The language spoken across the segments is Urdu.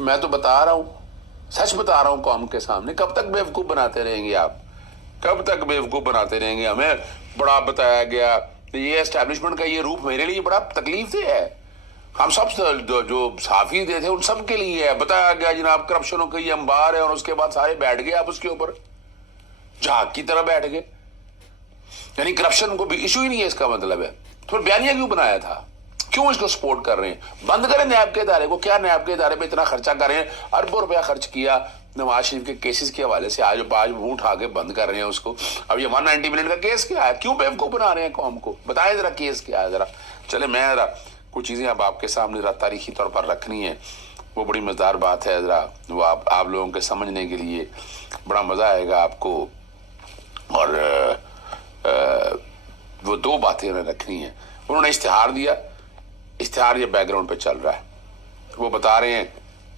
میں تو بتا رہا ہوں، سچ بتا رہا ہوں قوم کے سامنے. کب تک بیوقوف بناتے رہیں گے آپ؟ کب تک بیوقوف بناتے رہیں گے؟ ہمیں بڑا بتایا گیا یہ اسٹیبلشمنٹ کا یہ روپ میرے لیے بڑا تکلیف دہ ہے. ہم سب جو صحافی دے تھے ان سب کے لیے ہے. بتایا گیا جناب کرپشنوں کا یہ انبار ہے، اور اس کے بعد سارے بیٹھ گئے آپ اس کے اوپر جھاگ کی طرح بیٹھ گئے. یعنی کرپشن کو بھی ایشو ہی نہیں ہے، اس کا مطلب ہے. تو بیانیہ کیوں بنایا تھا؟ کیوں اس کو سپورٹ کر رہے ہیں؟ بند کریں نیب کے ادارے کو. کیا نیب کے ادارے پہ اتنا خرچہ کر رہے ہیں؟ اربوں روپیہ خرچ کیا نواز شریف کے کیسز کے حوالے سے، آج منہ اٹھا کے بند کر رہے ہیں اس کو. اب یہ 190 ملین کا کیس کیا ہے؟ کیوں بیوقوف بنا رہے ہیں قوم کو؟ بتائیں ذرا کیس کیا ہے ذرا. چلے میں ذرا کچھ چیزیں اب آپ کے سامنے ذرا تاریخی طور پر رکھنی ہے. وہ بڑی مزیدار بات ہے، ذرا وہ آپ لوگوں کے سمجھنے کے لیے بڑا مزہ آئے گا آپ کو. اور وہ دو باتیں انہیں رکھنی ہیں. انہوں نے اشتہار دیا، اشتہار یہ بیک گراؤنڈ پہ چل رہا ہے. وہ بتا رہے ہیں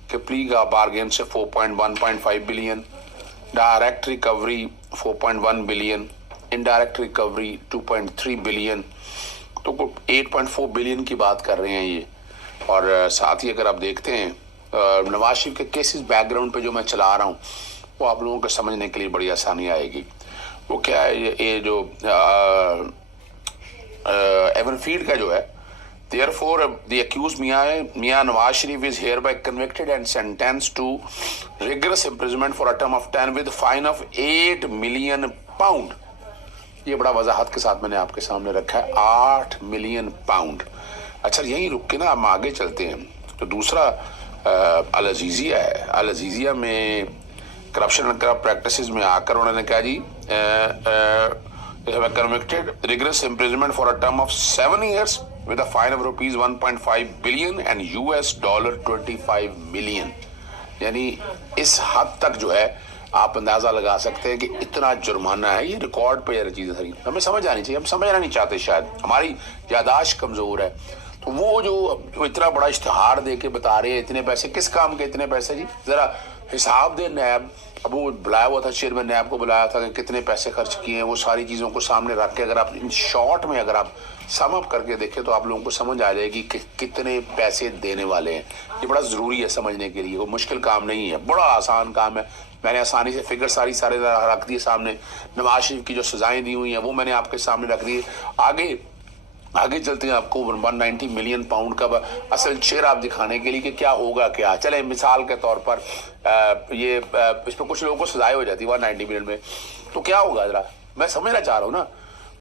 کہ پلی کا بارگین سے 1.5 billion, direct recovery 4.1 billion, indirect recovery 2.3 billion, تو 8.4 بلین کی بات کر رہے ہیں یہ. اور ساتھ ہی اگر آپ دیکھتے ہیں نواز شریف کے کیسز بیک گراؤنڈ پہ جو میں چلا رہا ہوں وہ آپ لوگوں کو سمجھنے کے لیے بڑی آسانی آئے گی. وہ کیا ہے یہ جو ایون فیلڈ کا جو ہے، therefore the accused Mia Nawaz Sharif is hereby convicted and sentenced to rigorous imprisonment for a term of 10 with fine of 8 million pound. یہ بڑا وضاحت کے ساتھ میں نے آپ کے سامنے رکھا ہے، 8 ملین پاؤنڈ. اچھا یہیں رک کے نا ہم آگے چلتے ہیں. تو دوسرا العزیزیہ ہے. العزیزیہ میں کرپشن اینڈ کرپٹ پریکٹسز میں آ کر انہوں نے کہا جی convicted rigorous imprisonment for a term of 7 years with a fine of rupees 1.5 billion and $25 million. یعنی اس حد تک جو ہے آپ اندازہ لگا سکتے ہیں کہ اتنا جرمانہ ہے. یہ ریکارڈ پہ یہ چیزیں ساری ہمیں سمجھ آنی چاہیے. ہم سمجھنا نہیں چاہتے، شاید ہماری یاداشت کمزور ہے. تو وہ جو اتنا بڑا اشتہار دے کے بتا رہے ہیں اتنے پیسے کس کام کے اتنے پیسے جی؟ ذرا حساب دے نیب. اب وہ بلایا ہوا تھا چیئرمین نیب کو بلایا تھا کہ کتنے پیسے خرچ کیے ہیں، وہ ساری چیزوں کو سامنے رکھ کے اگر آپ ان شارٹ میں اگر آپ سم اپ کر کے دیکھیں تو آپ لوگوں کو سمجھ آ جائے گی کہ کتنے پیسے دینے والے ہیں. یہ بڑا ضروری ہے سمجھنے کے لیے. وہ مشکل کام نہیں ہے، بڑا آسان کام ہے. میں نے آسانی سے فگر سارے رکھ دیے سامنے. نواز شریف کی جو سزائیں دی ہوئی ہیں وہ میں نے آپ کے سامنے رکھ دی. آگے چلتے ہیں آپ کو 190 ملین پاؤنڈ کا اصل چہرہ آپ دکھانے کے لیے کہ کیا ہوگا کیا. چلیں مثال کے طور پر یہ اس پہ کچھ لوگوں کو سزائیں ہو جاتی 190 ملین میں، تو کیا ہوگا ذرا میں سمجھنا چاہ رہا ہوں نا.